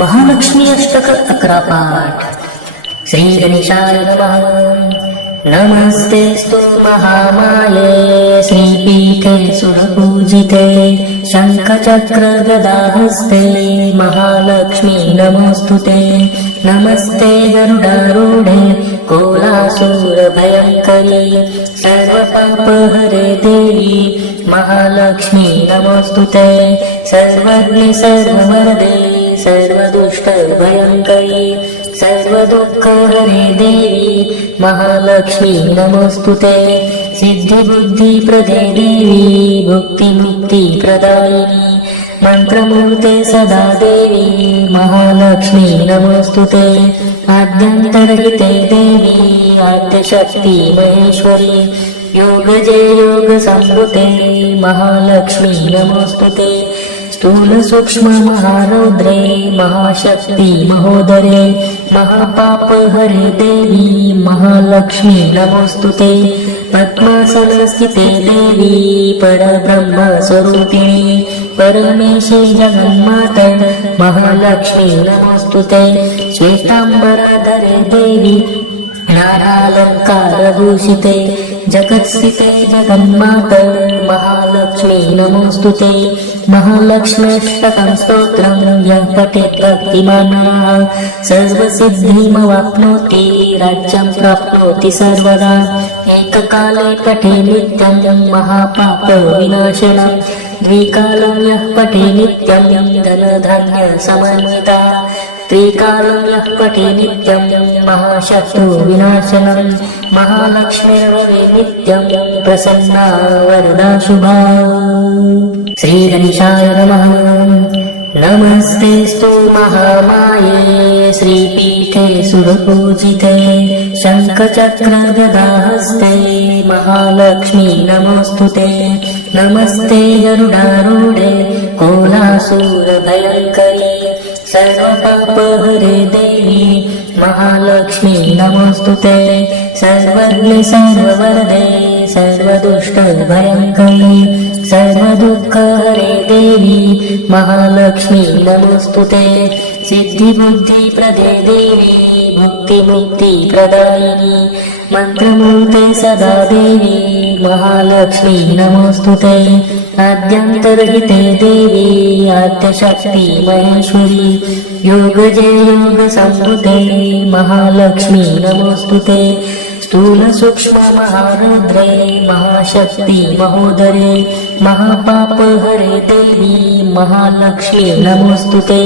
महालक्ष्मी अष्टक अकरा पाठ। श्री गणेशाय नमः नमस्तेस्तु महामाये। श्रीपीठे सुरपूजिते शङ्खचक्रगदाहस्ते महालक्ष्मी नमोऽस्तु ते नमस्ते गरुडारूढे कोलासुरभयङ्करी सर्वपापहरे देवी महालक्ष्मी नमोऽस्तु ते सर्वज्ञ सर्ववरदे सर्वदुष्टभयङ्करी सर्वदुःखहरे देवी महालक्ष्मी नमोऽस्तु ते। सिद्धिबुद्धिप्रदे देवी भुक्तिमुक्तिप्रदायिनी मन्त्रमूर्ते सदा देवी महालक्ष्मी नमोऽस्तु ते। आद्यन्तरहिते देवी आद्यशक्ति महेश्वरी। योगजे योगसम्भुते महालक्ष्मी नमोऽस्तु ते स्थूलसूक्ष्ममहारौद्रे महाशक्ति महोदरे महापापहरे देवी महालक्ष्मी नमोऽस्तु ते। पद्मासनस्थिते देवी परब्रह्मस्वरूपिणी परमेशे जगन्माता महालक्ष्मी नमोऽस्तु ते। श्वेताम्बराधरे देवी नारालङ्कारभूषिते जगत्स्थिते जगन्मात महालक्ष्मी नमोऽस्तु ते। महालक्ष्म्यष्टकं स्तोत्रं यः पठेत् भक्तिमानः सर्वसिद्धिमवाप्नोति राज्यं प्राप्नोति सर्वदा। एककाले पठे नित्यं महापापविनाशनम् द्विकालं यः पठे नित्यं धनधान्यसमन्विता त्रिकालं यः पठे नित्यं। महाशत्रुविनाशनं महालक्ष्मीर्वरे नित्यं। प्रसन्ना वरदा शुभा। श्रीगणेशाय नमः। नमस्तेस्तु महामाये। श्रीपीठे सुरपूजिते। शङ्खचक्रगदाहस्ते। महालक्ष्मी नमोऽस्तु ते। नमस्ते गरुडारूढे। कोलासूरभयङ्करी सर्वपापहरे देवी महालक्ष्मी नमोऽस्तु ते। सर्वज्ञ सर्ववरदे सर्वदुष्टभयङ्करी सर्वदुःखहरे देवी महालक्ष्मी नमोऽस्तु ते। सिद्धिबुद्धिप्रदे देवी भुक्तिमुक्तिप्रदायिनी मन्त्रमूर्ते सदा देवी महालक्ष्मी नमोऽस्तु ते आद्यन्तरहिते देवी आद्यशक्ति महेश्वरी। योगजे योगसम्भुते महालक्ष्मी नमोऽस्तु ते स्थूलसूक्ष्ममहारुद्रे महाशक्ति महोदरे। महापापहरे देवी महालक्ष्मी नमोऽस्तु ते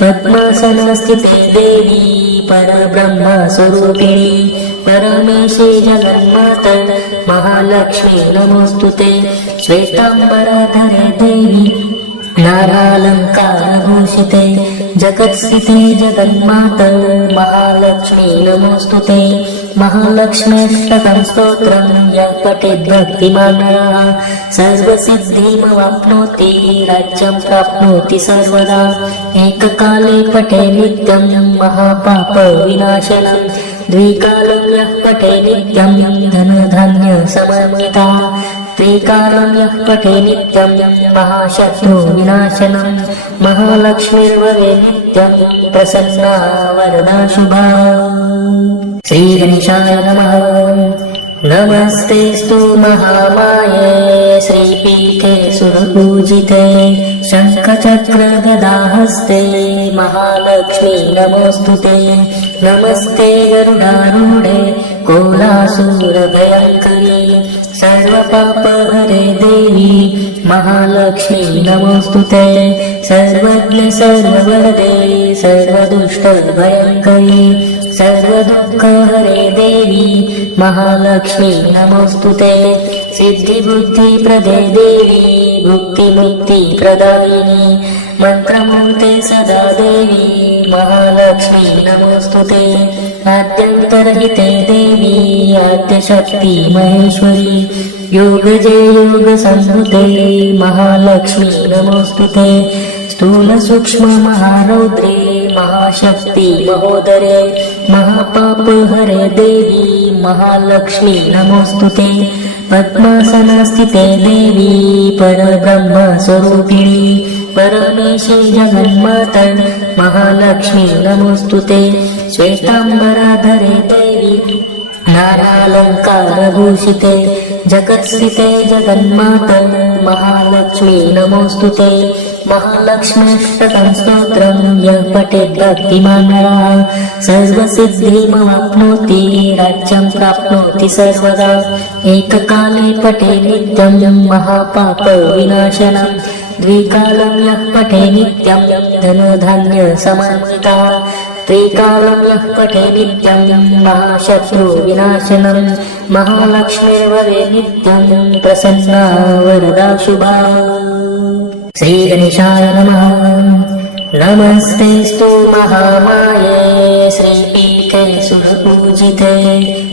पद्मासनस्थिते देवी परब्रह्मस्वरूपिणी परमेशे जगन्मात महालक्ष्मी नमोऽस्तु ते। श्वेताम्बरधरे देवी नारालङ्कारभूषिते। जगत्स्थिते जगन्मात महालक्ष्मी नमोऽस्तु ते। महालक्ष्म्यष्टकं स्तोत्रं यः पठेद्भक्तिमानः सर्वसिद्धिमवाप्नोति राज्यं प्राप्नोति सर्वदा। एककाले पठे नित्यं महापापविनाशनम् द्विकालं यः पठे नित्यं धनधान्यसमन्विता त्रिकालं यः पठे नित्यं महाशत्रुविनाशनं महालक्ष्मीर्वरे नित्यं प्रसन्ना वरदा शुभा। श्रीगणेशाय नमः। नमस्तेस्तु महामाये। श्रीपीठे सुरपूजिते शङ्खचक्रगदाहस्ते महालक्ष्मी नमोऽस्तु ते। नमस्ते गरुडारूढे कोलासूरभयङ्करी। सर्वपापहरे देवी महालक्ष्मी नमोऽस्तु ते। सर्वज्ञ सर्ववरदे सर्वदुष्टभयङ्करी सर्वदुःखहरे देवी महालक्ष्मी नमोऽस्तु ते। सिद्धिबुद्धिप्रदे देवी भुक्तिमुक्तिप्रदायिनी मन्त्रमूर्ते सदा देवी। महालक्ष्मी नमोऽस्तु ते। आद्यन्तरहिते देवी आद्यशक्ति महेश्वरी। योगजे योगसम्भुते महालक्ष्मी नमोऽस्तु ते। स्थूलसूक्ष्ममहारौद्रे महाशक्ति महोदरे। महापापहरे देवी महालक्ष्मी नमोऽस्तु ते पद्मासनस्थिते देवी परब्रह्मस्वरूपिणी। परमेशी जगन्मातर महालक्ष्मी नमोऽस्तु ते। श्वेताम्बराधरे देवी नानालङ्कारभूषिते जगत्स्थिते जगन्मातर महालक्ष्मी नमोऽस्तु ते महालक्ष्म्यष्टकं स्तोत्रं यः पठेत् भक्तिमानरः सर्वसिद्धिमवाप्नोति राज्यं प्राप्नोति सर्वदा। एककाले पठे नित्यं महापापविनाशनम् द्विकालं यः पठे नित्यं धनधान्यसमन्विता। त्रिकालं यः पठे नित्यं महाशत्रुविनाशनं महालक्ष्मीर्भवे नित्यं प्रसन्ना वरदा शुभा श्रीगणेशाय नमः। नमस्तेऽस्तु महामाये श्रीपीठे सुरपूजिते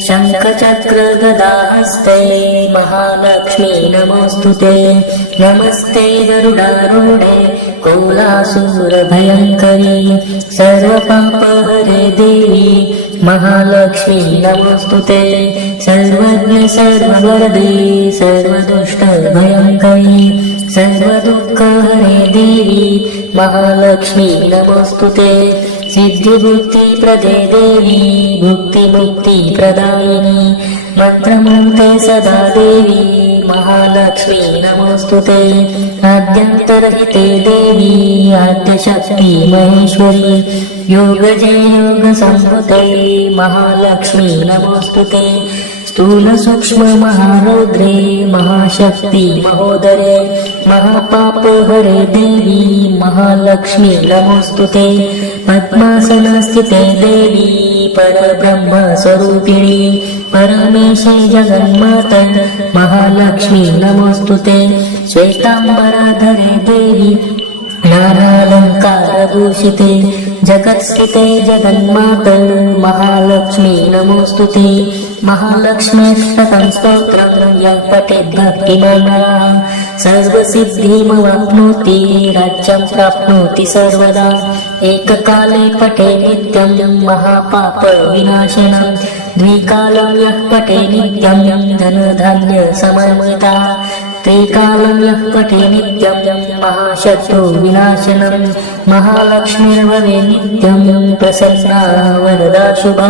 शङ्खचक्रगदाहस्ते महालक्ष्मी नमोऽस्तु ते नमस्ते गरुडारूढे कोलासुरभयङ्करी। सर्वपापहरे देवी महालक्ष्मी नमोऽस्तु ते सर्वज्ञ सर्ववरदे सर्वदुष्टभयङ्करी सर्वदुःखहरे देवी महालक्ष्मी नमोऽस्तु ते। सिद्धिबुद्धिप्रदे देवी भुक्तिमुक्तिप्रदायिनी मन्त्रमूर्ते सदा देवी महालक्ष्मी नमोऽस्तु ते। आद्यन्तरहिते देवी आद्यशक्ति महेश्वरी। योगजे योगसंस्कृते महालक्ष्मी नमोऽस्तु ते स्थूलसूक्ष्ममहारौद्रे महाशक्ति महोदरे महापापहरे देवी महालक्ष्मी नमोऽस्तु ते। पद्मासनस्थिते देवी परब्रह्मस्वरूपिणी परमेशे जगन्मातर महालक्ष्मी नमोऽस्तु ते। श्वेताम्बराधरे देवी नानालङ्कारभूषिते जगत्स्थिते जगन्मातर महालक्ष्मी नमोऽस्तु ते महालक्ष्म्यष्टकं स्तोत्रं यः भक्तिमानः सर्वसिद्धिमवाप्नोति राज्यं प्राप्नोति सर्वदा। एककाले पठे नित्यं महापापविनाशनं द्विकालं यः पठे नित्यं धनधान्यसमन्विता त्रिकालं यः पठे नित्यं महाशत्रुविनाशनं महालक्ष्मीर्भवे नित्यं प्रसन्ना वरदा शुभा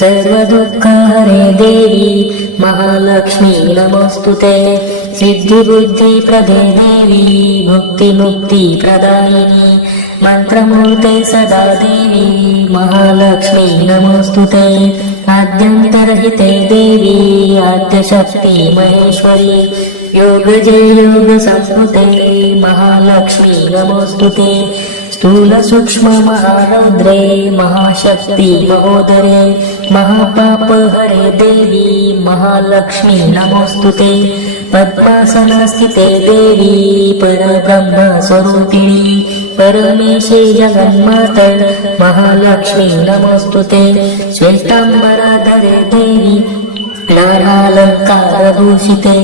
सर्वदुःखहरे देवी महालक्ष्मी नमोऽस्तु ते। सिद्धिबुद्धिप्रदे देवी भुक्तिमुक्तिप्रदायिनी मन्त्रमूर्ते सदा देवी महालक्ष्मी नमोऽस्तु ते। आद्यन्तरहिते देवी आद्यशक्ति महेश्वरी। योगजे योगसंस्कृते महालक्ष्मी नमोऽस्तु ते। स्थूलसूक्ष्ममहारौद्रे महाशक्ति महोदरे महापापहरे देवी महालक्ष्मी नमोऽस्तु ते। पद्मासनस्थिते देवी परब्रह्मस्वरूपिणी परमेशे जगन्मातर महालक्ष्मी नमोऽस्तु ते। श्वेताम्बराधरे देवी नानालङ्कारभूषिते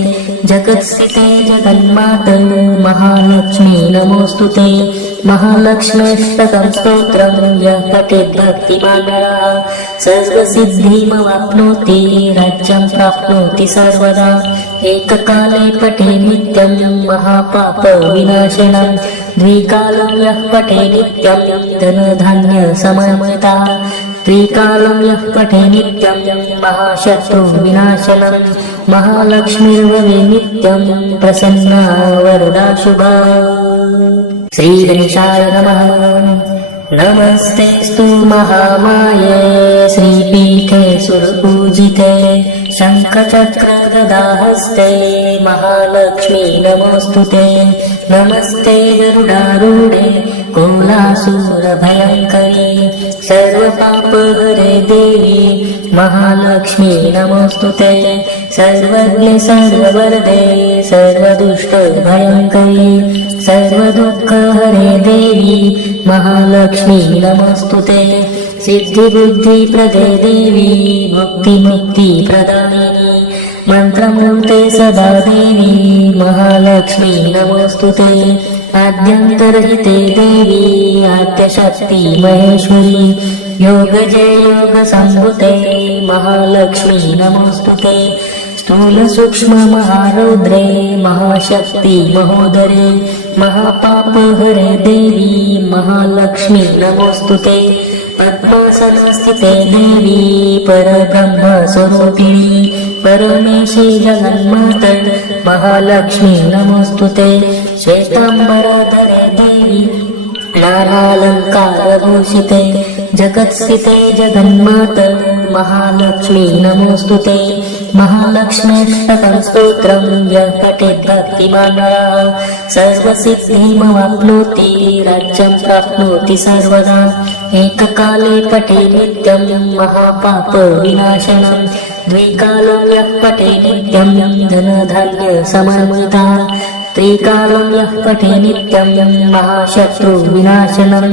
जगत्स्थिते जगन्मातर महालक्ष्मी नमोऽस्तु ते। महालक्ष्म्यष्टकं स्तोत्रं यः भक्तिमानरः सर्वसिद्धिमवाप्नोति राज्यं प्राप्नोति सर्वदा। एककाले पठे नित्यं महापापविनाशनं द्विकालं यः पठे नित्यं धनधान्यसमन्विता त्रिकालं यः पठे नित्यं महाशत्रुविनाशनं महालक्ष्मीर्भवे नित्यं प्रसन्ना वरदा शुभा श्रीगणेशाय नमः नमस्तेऽस्तु महामाये श्रीपीठे सुरपूजिते शङ्खचक्रगदाहस्ते महालक्ष्मी नमोऽस्तु ते नमस्ते गरुडारूढे कोलासुरभयङ्करी सर्वपापहरे देवी महालक्ष्मी नमोऽस्तु ते। सर्वज्ञ सर्ववरदे सर्वदुष्टभयङ्करी सर्वदुःखहरे देवी महालक्ष्मी नमोऽस्तु ते। सिद्धिबुद्धिप्रदे देवी मुक्तिमुक्तिप्रदायिनी मन्त्रमूर्ते सदा देवी महालक्ष्मी नमोऽस्तु ते आद्यन्तरहिते देवी आद्यशक्ति महेश्वरी योगजय योगसम्भुते महालक्ष्मी नमोऽस्तु ते स्थूलसूक्ष्ममहारौद्रे महाशक्ति महोदरे महापापहरे देवी महालक्ष्मी नमोऽस्तु ते पद्मासनस्थिते देवी परब्रह्मस्वरूपिणी परमेशे जगन्मातर् महालक्ष्मी नमोऽस्तु ते नानालङ्कारभूषिते जगत्स्थिते जगन्मातर् महालक्ष्मी नमोऽस्तु ते। महालक्ष्मीष्टकं स्तोत्रं यः पठेत् भक्तिमानः सर्वसिद्धिमवाप्नोति राज्यं प्राप्नोति सर्वदा। एककाले पठे नित्यं महापापविनाशनं द्विकालं यः पठे नित्यं धनधान्यसमन्विता त्रिकालं यः पठे नित्यं महाशत्रुविनाशनं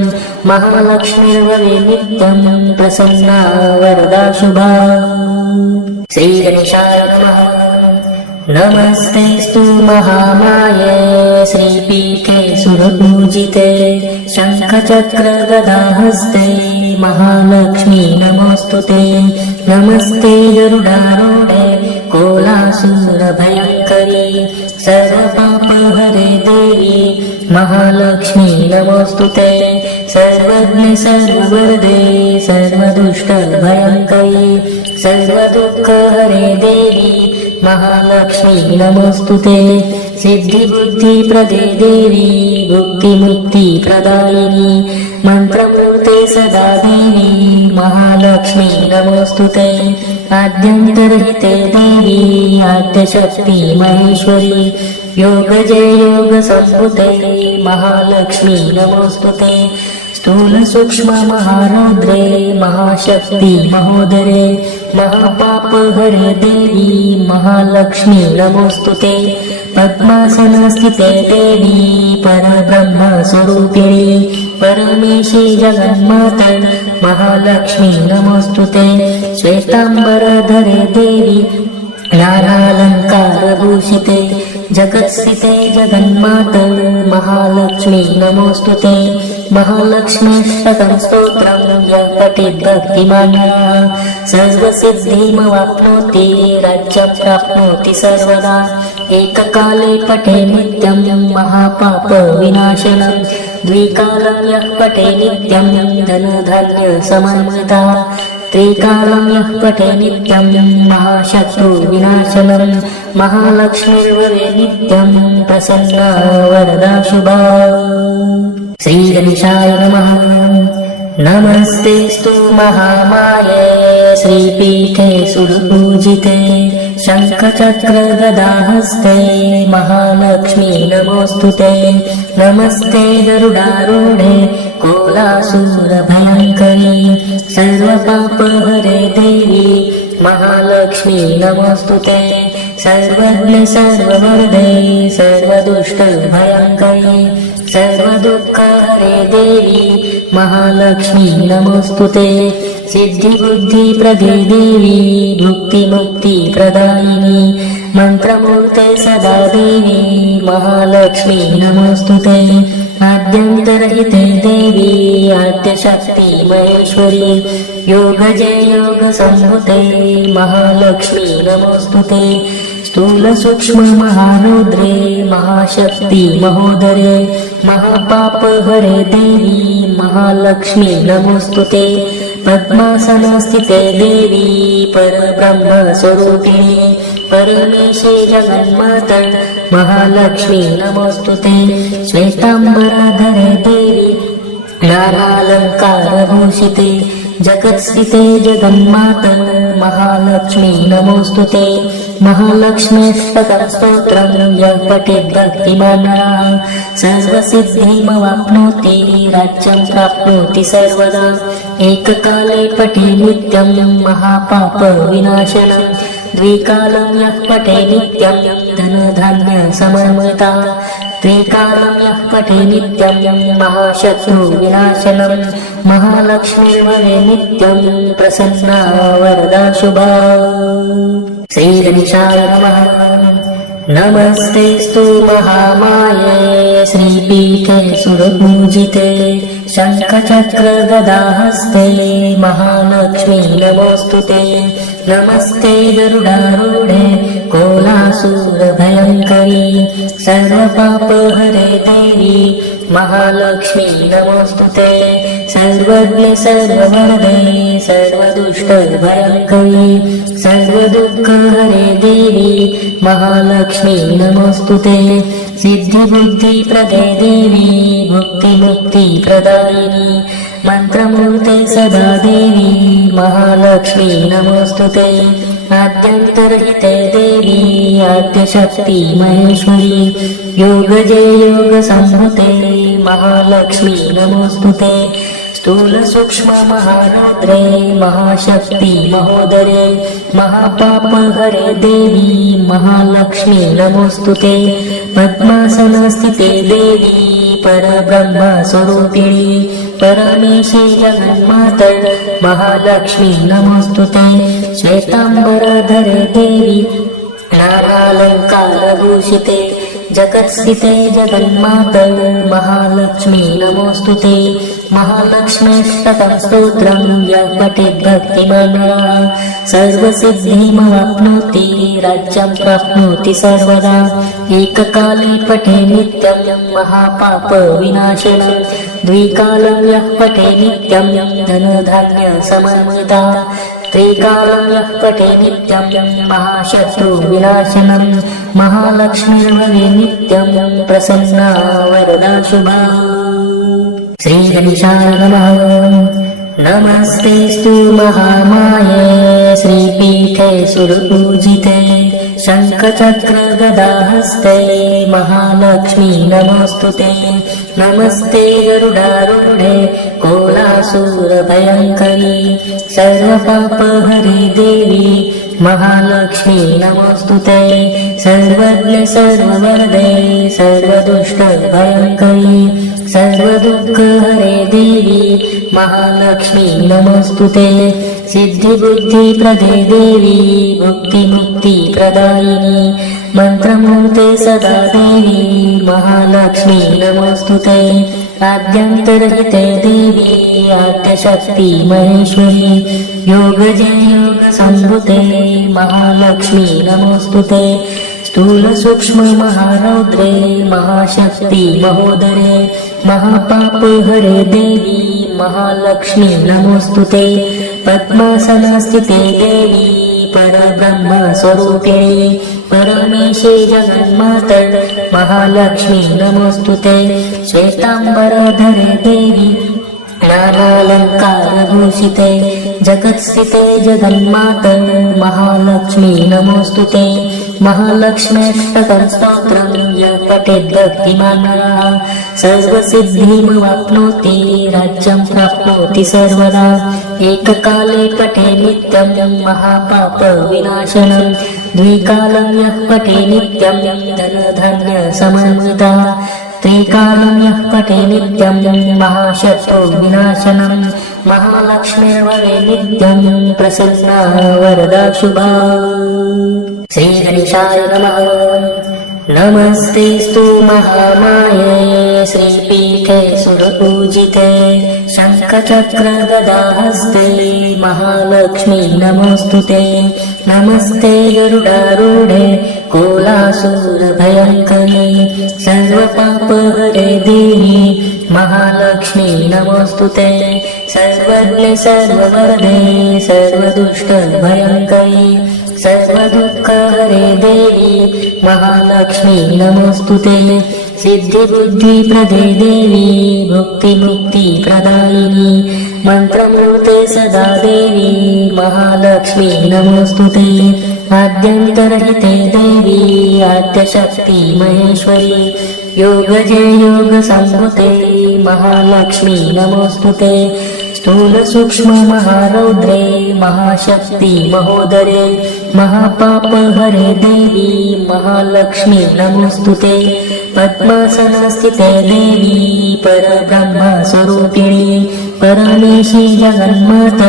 महालक्ष्मीर्भवे नित्यं प्रसन्ना वरदा शुभा श्रीगणेशाय नमः नमस्तेऽस्तु महामाये श्रीपीठे सुरपूजिते शङ्खचक्रगदाहस्ते महालक्ष्मी नमोऽस्तु ते। नमस्ते गरुडारूढे कोलासुरभयङ्करी सर्वपापहरे देवी महालक्ष्मी नमोऽस्तु ते। सर्वज्ञ सर्ववरदे सर्वदुष्टभयङ्करी सर्वदुःखहरे देवी महालक्ष्मी नमोऽस्तु ते सिद्धिबुद्धिप्रदे देवी भुक्तिमुक्तिप्रदायिनी मन्त्रमूर्ते सदा देवी महालक्ष्मी नमोऽस्तु ते। आद्यन्तरहिते देवी आद्यशक्ति महेश्वरी योगजय योगसम्भुते महालक्ष्मी नमोऽस्तु ते। स्थूलसूक्ष्ममहारौद्रे महाशक्ति महोदरे महापापहरे देवी महालक्ष्मी नमोऽस्तु ते पद्मासनस्थिते देवी परब्रह्मस्वरूपिणी परमेशे जगन्मातर् महालक्ष्मी नमोऽस्तु ते श्वेताम्बरधरे देवी नानालङ्कारभूषिते जगत्स्थिते जगन्मातर् महालक्ष्मी नमोऽस्तु ते महालक्ष्मीष्टकं स्तोत्रं यः पठेत् भक्तिमानः सर्वसिद्धिमवाप्नोति राज्यं प्राप्नोति सर्वदा एककाले पठे नित्यं महापापविनाशनं द्विकालं यः पठे नित्यं धनधान्यसमन्विता त्रिकालं यः पठे नित्यं महाशत्रुविनाशनं महालक्ष्मीर्भवे नित्यं प्रसन्ना वरदा शुभा। श्रीगणेशाय नमः। नमस्तेऽस्तु महामाये। श्रीपीठे सुरपूजिते शङ्खचक्रगदाहस्ते महालक्ष्मी नमोऽस्तु ते। नमस्ते गरुडारूढे कोलासुरभयङ्करी। सर्वपापहरे देवी महालक्ष्मी नमोऽस्तु ते। सर्वज्ञ सर्ववरदे सर्वदुष्टभयङ्करी। सर्वदुःखहरे देवी महालक्ष्मी नमोऽस्तु ते सिद्धिबुद्धिप्रदे देवी भुक्तिमुक्तिप्रदायिनी मन्त्रमूर्ते सदा देवी महालक्ष्मी नमोऽस्तु ते। आद्यन्तरहिते देवी आद्यशक्ति महेश्वरी योगजय योगसम्भुते महालक्ष्मी नमोऽस्तु ते। स्थूलसूक्ष्ममहारौद्रे महाशक्ति महोदरे महापापहरे देवी महालक्ष्मी नमोऽस्तु ते। पद्मासनस्थिते देवी परब्रह्मस्वरूपिणी। परमेशे जगन्मातर् महालक्ष्मी नमोऽस्तु ते। श्वेताम्बराधरे देवी नानालङ्कारभूषिते जगत्स्थिते जगन्मातर् महालक्ष्मी नमोऽस्तु ते। महालक्ष्मीष्टकं स्तोत्रं यः पठेत् भक्तिमानः सर्वसिद्धिमवाप्नोति राज्यं प्राप्नोति सर्वदा। एककाले पठे नित्यं महापापविनाशनं द्विकालं यः पठे नित्यं धन धनधान्यसमन्विता त्रिकालं यः पठे नित्यं महाशत्रुविनाशनं महालक्ष्मीर्भवे नित्यं प्रसन्ना वरदा शुभा। श्रीगणेशाय नमः नमस्तेस्तु महामाये श्रीपीठे सुरपूजिते शङ्खचक्रगदाहस्ते महालक्ष्मी नमोऽस्तु ते। नमस्ते गरुडारूढे कोलासुरभयङ्करी सर्वपापहरे देवी महालक्ष्मी नमोऽस्तु ते सर्वज्ञ सर्ववरदे सर्वदुष्टभयङ्करी सर्वदुःखहरे देवी महालक्ष्मी नमोऽस्तु ते। सिद्धिबुद्धिप्रदे देवी भुक्तिमुक्तिप्रदायिनी मन्त्रमूर्ते सदा देवी महालक्ष्मी नमोऽस्तु ते। आद्यन्तर्हिते देवी आद्यशक्ति महेश्वरी योगजे योगसंहृते महालक्ष्मी नमोऽस्तु ते स्थूलसूक्ष्ममहारुद्रे महाशक्ति महोदरे महापापहरे देवी महालक्ष्मी नमोऽस्तु ते। पद्मासनस्थिते देवी परब्रह्मस्वरूपिणी परमेशे जगन्मातर् महालक्ष्मी नमोऽस्तु ते। श्वेताम्बरधरे देवी नानालङ्कारभूषिते जगत्स्थिते जगन्मातर् महालक्ष्मी नमोऽस्तु ते महालक्ष्मीष्टकं स्तोत्रं यः पठेद्भक्तिमनः सर्वसिद्धिमवाप्नोति राज्यं प्राप्नोति सर्वदा। एककाले पठे नित्यं महापापविनाशनं द्विकालं यः पठे नित्यं धनधान्यसमन्विता त्रिकालं यः पठे नित्यं महाशत्रुविनाशनं महालक्ष्मीर्भवे नित्यं प्रसन्ना वरदा शुभा श्रीगणेशाय नमः। नमस्तेस्तु महामाये। श्रीपीठे सुरपूजिते शङ्खचक्रगदाहस्ते। महालक्ष्मी नमोऽस्तु ते नमस्ते गरुडारूढे कोलासुरभयङ्करी। सर्वपापहरे देवी महालक्ष्मी नमोऽस्तु ते सर्वज्ञ सर्ववरदे सर्वदुष्टभयङ्करी सर्वदुःखहरे देवी महालक्ष्मी नमोऽस्तु ते सिद्धिबुद्धिप्रदे देवी भुक्तिमुक्तिप्रदायिनी मन्त्रमूर्ते सदा देवी महालक्ष्मी नमोऽस्तु ते आद्यन्तर्हिते देवी आद्यशक्ति महेश्वरी योगजे योगसंभुते महालक्ष्मी नमोऽस्तु ते स्थूलसूक्ष्ममहारौद्रे महाशक्ति महोदरे महापापहरे देवी महालक्ष्मी नमोऽस्तु ते। पद्मासनस्थिते देवी परब्रह्मस्वरूपिणी। परमेशे जगन्मातर् महालक्ष्मी नमोऽस्तु ते। श्वेताम्बरधरे देवी नानालङ्कारभूषिते जगत्स्थिते जगन्मातर् महालक्ष्मी नमोऽस्तु ते महालक्ष्म्यष्टकं स्तोत्रं यः पठेद्भक्तिमानः सर्वसिद्धिमवाप्नोति राज्यं प्राप्नोति सर्वदा। एककाले पठे नित्यं महापापविनाशनं। द्विकालं यः पठे नित्यं धनधान्यसमन्विता त्रिकालं यः पठे नित्यं महाशत्रुविनाशनं महालक्ष्मीर्भवे नित्यं प्रसन्ना वरदा शुभा श्रीगणेशाय नमः। नमस्तेस्तु महामाये श्रीपीठे सुरपूजिते शङ्खचक्रगदाहस्ते महालक्ष्मी नमोऽस्तु ते। नमस्ते गरुडारूढे कोलासुरभयङ्करी सर्वपापहरे देवी महालक्ष्मी नमोऽस्तु ते। सर्वज्ञ सर्ववरदे सर्वदुष्टभयङ्करी सर्वदुःखहरे देवी महालक्ष्मी नमोऽस्तु ते। सिद्धिबुद्धिप्रदे देवी भुक्तिमुक्तिप्रदायिनी मन्त्रमूर्ते सदा देवी महालक्ष्मी नमोऽस्तु ते आद्यन्तर्हिते देवी आद्यशक्ति महेश्वरी। योगजे योगसंहृते महालक्ष्मी नमोऽस्तु ते स्थूलसूक्ष्म महारौद्रे महाशक्ति महोदरे। महापापहरे देवी महालक्ष्मी नमोऽस्तु ते पद्मासनस्थिते देवी परब्रह्मस्वरूपिणी परमेशी जगन्मात।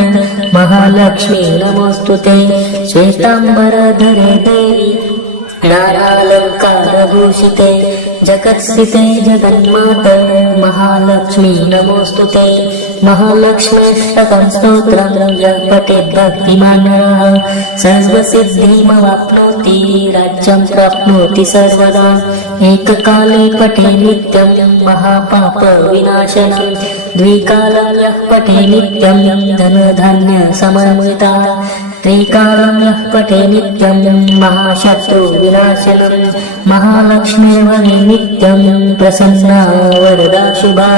महालक्ष्मी नमोऽस्तु ते। श्वेताम्बरधरे देवी ज्ञानालङ्कारभूषिते जगत्स्थिते जगन्मात। महालक्ष्मी नमोऽस्तु ते। महालक्ष्म्यष्टकं स्तोत्रं पठेत् भक्तिमानः सर्वसिद्धिमवाप्नोति राज्यं प्राप्नोति सर्वदा। एककाले पठे नित्यं महापापविनाशनं द्विकालं यः पठे नित्यं धनधान्यसमन्विता त्रिकालं यः पठे नित्यं महाशत्रुविनाशनं महालक्ष्मीर्भवे नित्यं प्रसन्ना वरदा शुभा